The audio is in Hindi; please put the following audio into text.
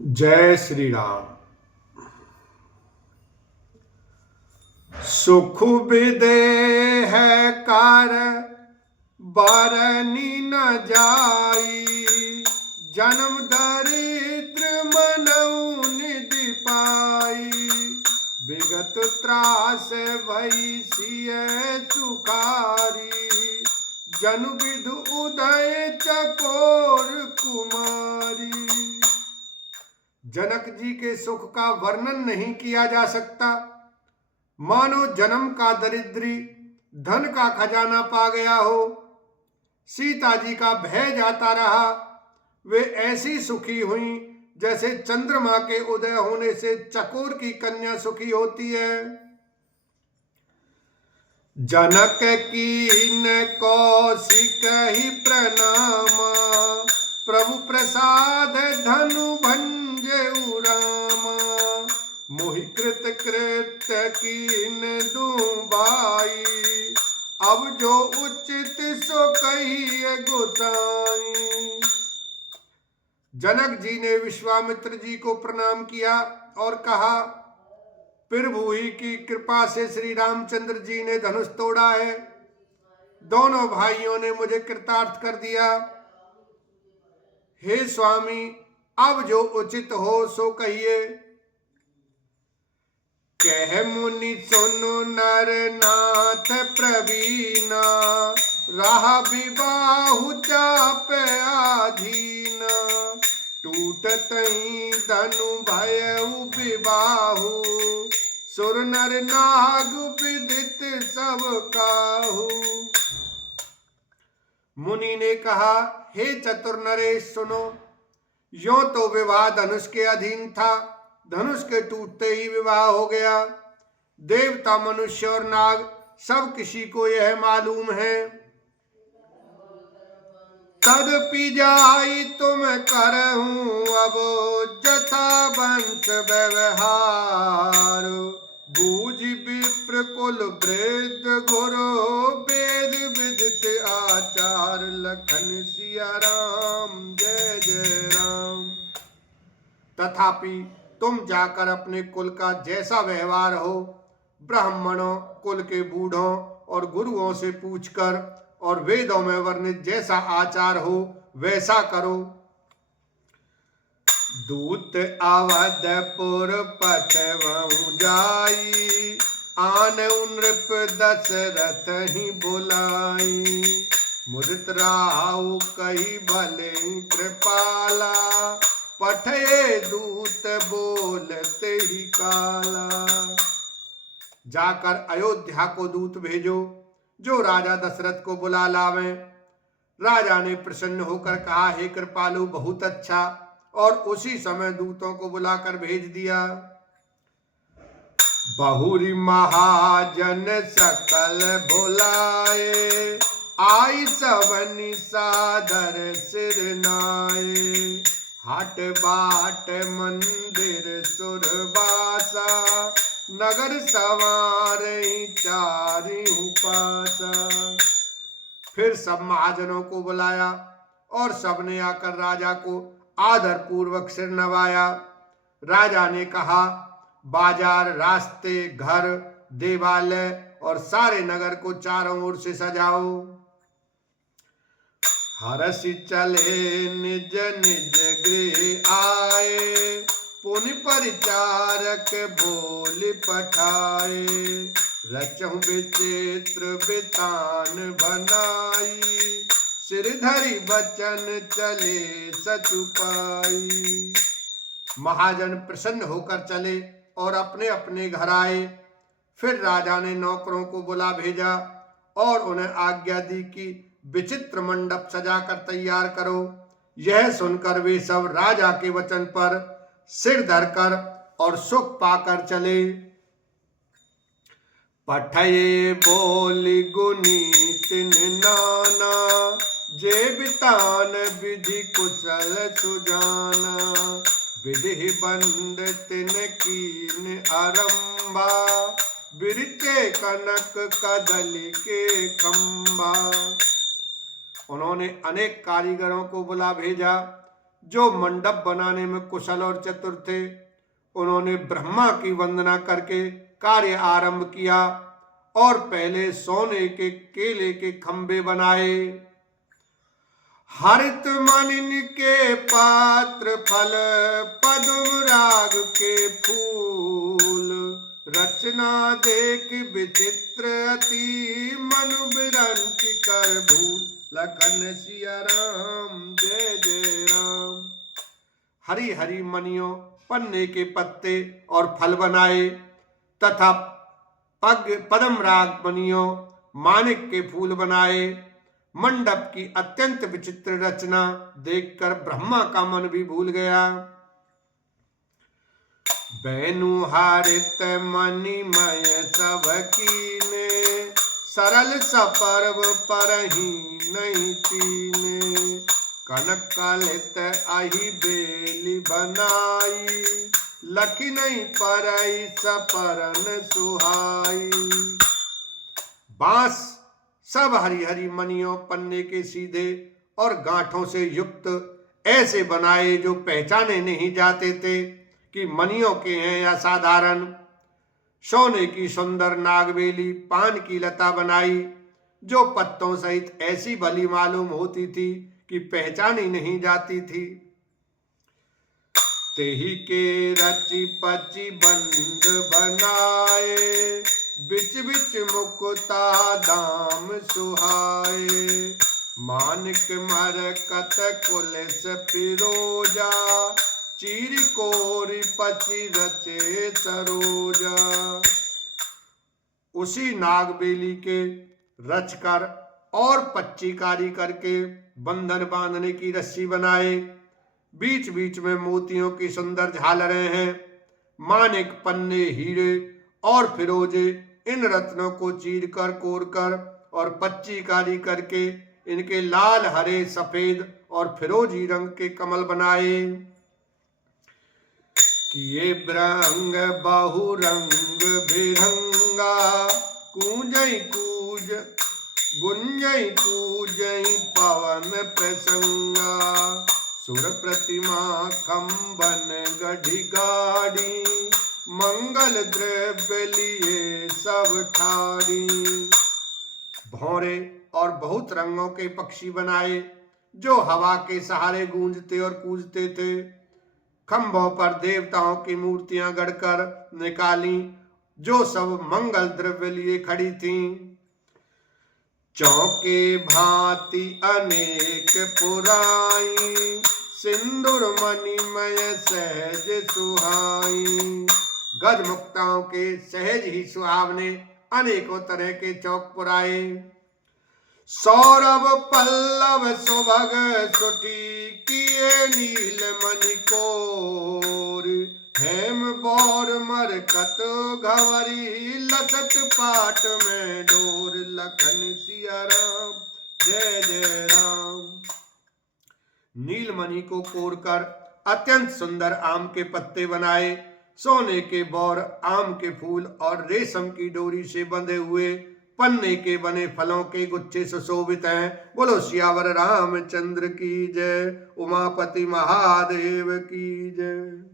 जय श्री राम। सुख विदे है कार बरनी न जाई, जन्म दरिद्र मनऊ निधि पाई। विगत त्रास भई सिय सुखारी, जनु विधु उदय चकोर कुमारी। जनक जी के सुख का वर्णन नहीं किया जा सकता। मानो जन्म का दरिद्री धन का खजाना पा गया हो। सीता जी का भय जाता रहा। वे ऐसी सुखी हुई जैसे चंद्रमा के उदय होने से चकोर की कन्या सुखी होती है। जनक कीन कौशिक ही प्रणाम, प्रभु प्रसाद धनु भंजऊ रामा। मोहि कृत कृत्य कीन दुबाई, अब जो उचित सो कहिए गोसाई। जनक जी ने विश्वामित्र जी को प्रणाम किया और कहा, प्रभु ही की कृपा से श्री रामचंद्र जी ने धनुष तोड़ा है। दोनों भाइयों ने मुझे कृतार्थ कर दिया। हे स्वामी, अब जो उचित हो सो कहिए। कह मुनि सुनो नर नाथ प्रवीणा, राह विबाहु चाप आधीना। टूटत ही धनु भयउ विबाहु, सुर नर नाग विदित सब काहू। मुनि ने कहा, हे चतुर नरेश सुनो। यों तो विवाह धनुष के अधीन था, धनुष के टूटते ही विवाह हो गया। देवता, मनुष्य और नाग सब किसी को यह मालूम है। तदपि जाई तुम करहूं अब जथा वंश व्यवहार। बूझ विप्र कुल वृद्ध गुरु, वेद विदित आचार। लखन सिया राम जय जय राम। तथापि तुम जाकर अपने कुल का जैसा व्यवहार हो, ब्राह्मणों, कुल के बूढ़ों और गुरुओं से पूछकर, और वेदों में वर्णित जैसा आचार हो वैसा करो। दूत अवधपुर पठवहु जाई, आन नृप दशरथ ही बुलाई। मुदित राहु कही भले कृपाला, पठे दूत बोलते ही काला। जाकर अयोध्या को दूत भेजो, जो राजा दशरथ को बुला लावे। राजा ने प्रसन्न होकर कहा, हे कृपालु, बहुत अच्छा। और उसी समय दूतों को बुलाकर भेज दिया। बहुरी महाजन सकल बुलाए, आई सवनी सादर सिर नाए। हाट बाट मंदिर सुरबासा, नगर सवार चारियों पासा। फिर सब महाजनों को बुलाया और सबने आकर राजा को आदर पूर्वक सिर नवाया। राजा ने कहा, बाजार, रास्ते, घर, देवालय और सारे नगर को चारों ओर से सजाओ। हरसि चले निज निज गृह आए, पुनि परिचारक बोल पठाए। रचहु विचित्र बितान बनाई, सिरधरि बचन चले सचुपाई। महाजन प्रसन्न होकर चले और अपने अपने घर आए। फिर राजा ने नौकरों को बुला भेजा और उन्हें आज्ञा दी कि विचित्र मंडप सजाकर तैयार करो। यह सुनकर वे सब राजा के वचन पर सिर धरकर और सुख पाकर चले। पठये बोली गुनीत नाना, जे बितान विधि कुशल सुजाना। विधि बंद तिन कीन आरंभा, बिरचे कनक कदली के खंबा। उन्होंने अनेक कारीगरों को बुला भेजा, जो मंडप बनाने में कुशल और चतुर थे, उन्होंने ब्रह्मा की वंदना करके कार्य आरंभ किया और पहले सोने के केले के खंभे बनाए। हरित मणि के पात्र फल, पद्म राग के फूल, रचना देख विचित्र अति, मनु बिरंच कर भूल, लखन सिया राम जय जय राम। हरी हरी मणियों, पन्ने के पत्ते और फल बनाए तथा पद्म राग मणियों, माणिक के फूल बनाए। मंडप की अत्यंत विचित्र रचना देखकर ब्रह्मा का मन भी भूल गया। बैनु हारित मणिमय सब कीने, सरल सपर्व परहि नहीं चीने, कनक कलित अहि बेली बनाई, लखी नहीं परई सपरन सुहाई। बांस सब हरी हरी मणियों, पन्ने के सीधे और गांठों से युक्त ऐसे बनाए जो पहचाने नहीं जाते थे कि मणियों के हैं या साधारण। सोने की सुंदर नागबेली पान की लता बनाई, जो पत्तों सहित ऐसी भली मालूम होती थी कि पहचानी नहीं जाती थी। तेही के रची पची बंद बनाए, बिच बिच मुकुता दाम सुहाए, मानिक मरकत कुलिस पिरोजा, चीर कोरी पची रचे सरोजा। उसी नागबेली के रचकर और पच्चीकारी करके बंधन बांधने की रस्सी बनाए। बीच बीच में मोतियों की सुंदर झालरें हैं। मानिक, पन्ने, हीरे और फिरोजे इन रत्नों को चीर कर, कोर कर और पच्चीकारी करके इनके लाल, हरे, सफेद और फिरोजी रंग के कमल बनाए। किए ब्रंग बहुरंग बिरंगा, कूंजई कूज गुंजई कूजई पवन प्रसंगा, सुर प्रतिमा कंबन गढ़ी गाड़ी, मंगल द्रव्य लिए सब ठाड़ी। भौरे और बहुत रंगों के पक्षी बनाए जो हवा के सहारे गूंजते और कूजते थे। खंभों पर देवताओं की मूर्तियां गढ़कर निकाली जो सब मंगल द्रव्य लिए खड़ी थीं। चौके भांति अनेक पुराई, सिंदूर मणिमय सहज सुहाई। गज मुक्ताओं के सहज ही सुहावने अनेकों तरह के चौक पुराए। सौरभ पल्लव सुभग सुटी, किए नील मणि कोर, हेम बौर मरकत घवरी, लसत पाट में डोर, लखन सिया राम जय जय राम। नीलमणि को कोरकर अत्यंत सुंदर आम के पत्ते बनाए। सोने के बौर, आम के फूल और रेशम की डोरी से बंधे हुए पन्ने के बने फलों के गुच्छे सुशोभित हैं। बोलो सियावर रामचंद्र की जय, उमापति महादेव की जय।